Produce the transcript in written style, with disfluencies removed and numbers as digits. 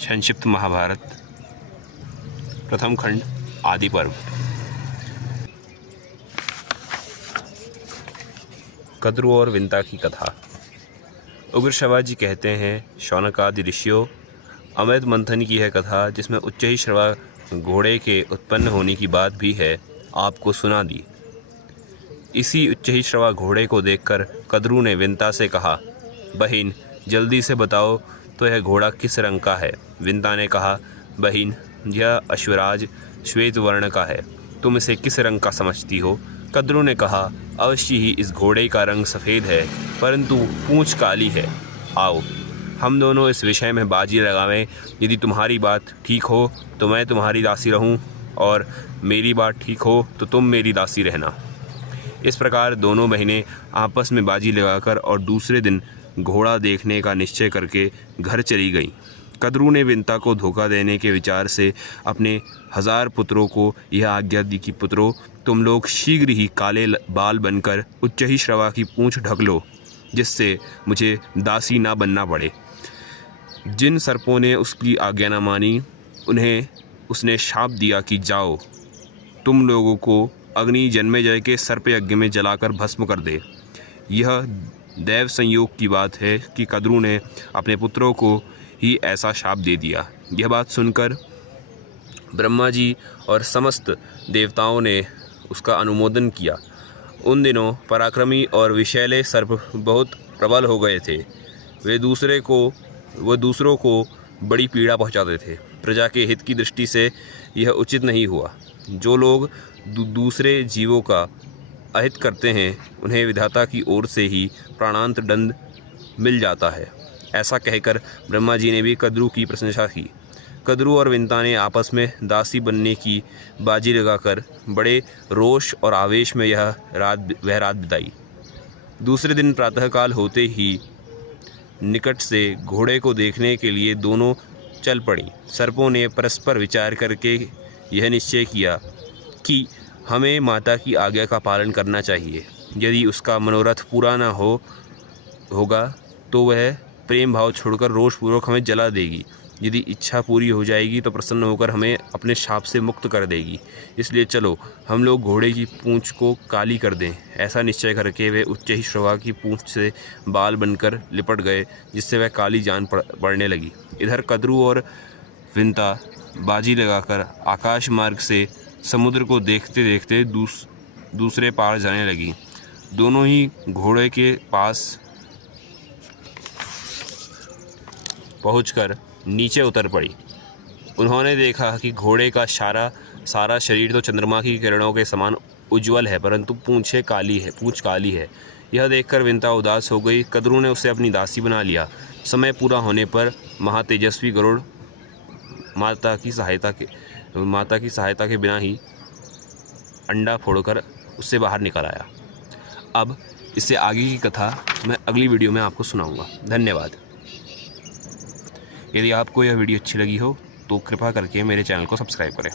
संक्षिप्त महाभारत प्रथम खंड आदि पर्व। कद्रु और विंता की कथा। उग्र श्रवा जी कहते हैं, शौनक आदि ऋषियों, अमृत मंथन की है कथा जिसमें उच्च ही श्रवा घोड़े के उत्पन्न होने की बात भी है, आपको सुना दी। इसी उच्च ही श्रवा घोड़े को देखकर कद्रु ने विंता से कहा, बहिन जल्दी से बताओ तो यह घोड़ा किस रंग का है। विंता ने कहा, बहिन यह अश्वराज श्वेत वर्ण का है, तुम इसे किस रंग का समझती हो। कद्रु ने कहा, अवश्य ही इस घोड़े का रंग सफ़ेद है, परंतु पूंछ काली है। आओ हम दोनों इस विषय में बाजी लगावें। यदि तुम्हारी बात ठीक हो तो मैं तुम्हारी दासी रहूं, और मेरी बात ठीक हो तो तुम मेरी दासी रहना। इस प्रकार दोनों बहनें आपस में बाजी लगाकर और दूसरे दिन घोड़ा देखने का निश्चय करके घर चली गईं। कद्रु ने विंता को धोखा देने के विचार से अपने 1000 पुत्रों को यह आज्ञा दी कि पुत्रों, तुम लोग शीघ्र ही काले बाल बनकर उच्च ही श्रवा की पूंछ ढक लो, जिससे मुझे दासी ना बनना पड़े। जिन सर्पों ने उसकी आज्ञा न मानी, उन्हें उसने शाप दिया कि जाओ, तुम लोगों को अग्नि जन्मेजय के सर्प यज्ञ में जलाकर भस्म कर दे। यह दैव संयोग की बात है कि कद्रु ने अपने पुत्रों को ही ऐसा शाप दे दिया। यह बात सुनकर ब्रह्मा जी और समस्त देवताओं ने उसका अनुमोदन किया। उन दिनों पराक्रमी और विषैले सर्प बहुत प्रबल हो गए थे। वे दूसरों को बड़ी पीड़ा पहुंचाते थे। प्रजा के हित की दृष्टि से यह उचित नहीं हुआ। जो लोग दूसरे जीवों का अहित करते हैं, उन्हें विधाता की ओर से ही प्राणांत दंड मिल जाता है। ऐसा कहकर ब्रह्मा जी ने भी कद्रु की प्रशंसा की। कद्रु और विंता ने आपस में दासी बनने की बाजी लगाकर बड़े रोष और आवेश में वह रात बिताई। दूसरे दिन प्रातःकाल होते ही निकट से घोड़े को देखने के लिए दोनों चल पड़ी। सर्पों ने परस्पर विचार करके यह निश्चय किया कि हमें माता की आज्ञा का पालन करना चाहिए। यदि उसका मनोरथ पूरा न होगा तो वह प्रेम भाव छोड़कर रोषपूर्वक हमें जला देगी। यदि इच्छा पूरी हो जाएगी तो प्रसन्न होकर हमें अपने शाप से मुक्त कर देगी। इसलिए चलो हम लोग घोड़े की पूंछ को काली कर दें। ऐसा निश्चय करके वे उच्च ही श्रवा की पूंछ से बाल बनकर लिपट गए, जिससे वह काली जान पड़ने लगी। इधर कद्रु और विंता बाजी लगाकर आकाश मार्ग से समुद्र को देखते देखते दूसरे पार जाने लगी। दोनों ही घोड़े के पास पहुंचकर नीचे उतर पड़ी। उन्होंने देखा कि घोड़े का सारा शरीर तो चंद्रमा की किरणों के समान उज्जवल है, परंतु पूंछ काली है। यह देखकर विंता उदास हो गई। कद्रु ने उसे अपनी दासी बना लिया। समय पूरा होने पर महातेजस्वी गरुड़ माता की सहायता के बिना ही अंडा फोड़कर उससे बाहर निकल आया। अब इससे आगे की कथा मैं अगली वीडियो में आपको सुनाऊंगा। धन्यवाद। यदि आपको यह वीडियो अच्छी लगी हो तो कृपा करके मेरे चैनल को सब्सक्राइब करें।